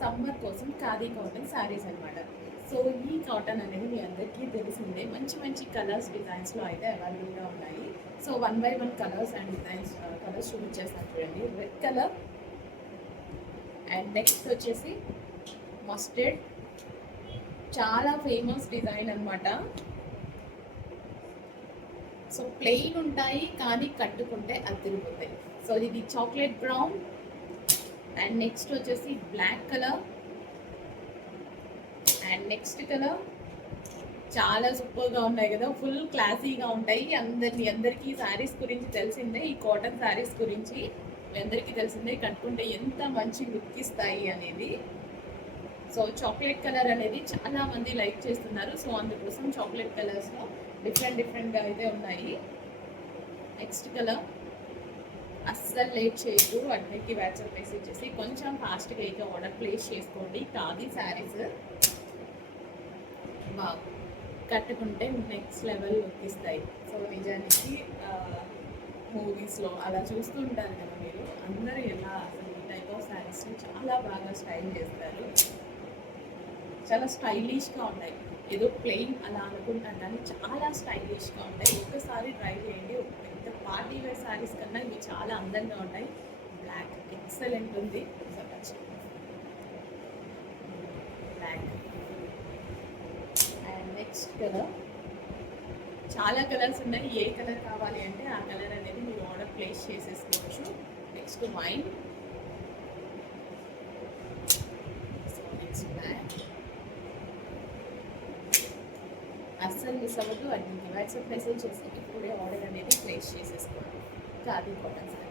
Summer కోసం khadi cotton saris అనమాట. So ఈ కాటన్ అనేది మీ అందరికీ తెలిసిందే. మంచి మంచి కలర్స్ డిజైన్స్లో అయితే అవైలబుల్గా ఉన్నాయి. So 1 by 1 colours and designs colours చూపించేస్తాను చూడండి. రెడ్ కలర్ అండ్ నెక్స్ట్ వచ్చేసి మస్టర్డ్, చాలా ఫేమస్ డిజైన్ అనమాట. సో ప్లెయిన్ ఉంటాయి కానీ కట్టుకుంటే అదిరిపోతాయి. సో ఇది చాక్లెట్ బ్రౌన్ అండ్ నెక్స్ట్ వచ్చేసి black colour and next colour. చాలా సూపర్గా ఉన్నాయి కదా, ఫుల్ క్లాసీగా ఉంటాయి. అందరికీ శారీస్ గురించి తెలిసిందే, ఈ కాటన్ శారీస్ గురించి మీ అందరికీ తెలిసిందే, కట్టుకుంటే ఎంత మంచి లుక్ ఇస్తాయి అనేది. సో చాక్లెట్ కలర్ అనేది చాలా మంది లైక్ చేస్తున్నారు. సో అందుకోసం చాక్లెట్ కలర్స్లో డిఫరెంట్గా అయితే ఉన్నాయి. నెక్స్ట్ కలర్ అస్సలు లేట్ చేయదు, అన్నిటికీ వాట్సాప్ మెసేజ్ చేసి కొంచెం ఫాస్ట్గా అయితే ఆర్డర్ ప్లేస్ చేసుకోండి. ఖాదీ శారీస్ కట్టుకుంటే నెక్స్ట్ లెవెల్ లుక్ ఇస్తాయి. సో నిజానికి మూవీస్లో అలా చూస్తూ ఉంటారు కదా మీరు, అందరూ ఎలా అసలు ఈ టైప్ ఆఫ్ శారీస్ని చాలా బాగా స్టైల్ చేస్తారు, చాలా స్టైలిష్గా ఉన్నాయి. ఏదో ప్లెయిన్ అలా అనుకుంటాను కానీ చాలా స్టైలిష్గా ఉంటాయి. ఒక్కసారి ట్రై చేయండి. పెద్ద పార్టీ వేర్ శారీస్ కన్నా ఇవి చాలా అందంగా ఉంటాయి. బ్లాక్ ఎక్సలెంట్ ఉంది. బ్లాక్ అండ్ నెక్స్ట్ కలర్, చాలా కలర్స్ ఉన్నాయి. ఏ కలర్ కావాలి అంటే ఆ కలర్ అనేది మీరు ఆర్డర్ ప్లేస్ చేసేసుకోవచ్చు. Next wine, so next black. అస్సలు మిస్ అవ్వద్దు. అన్ని వాట్సాప్ మెసేజ్ చేసి ఇప్పుడే ఆర్డర్ అనేది ప్లేస్ చేసేసుకోండి. ఖాదీ కాటన్ శారీ.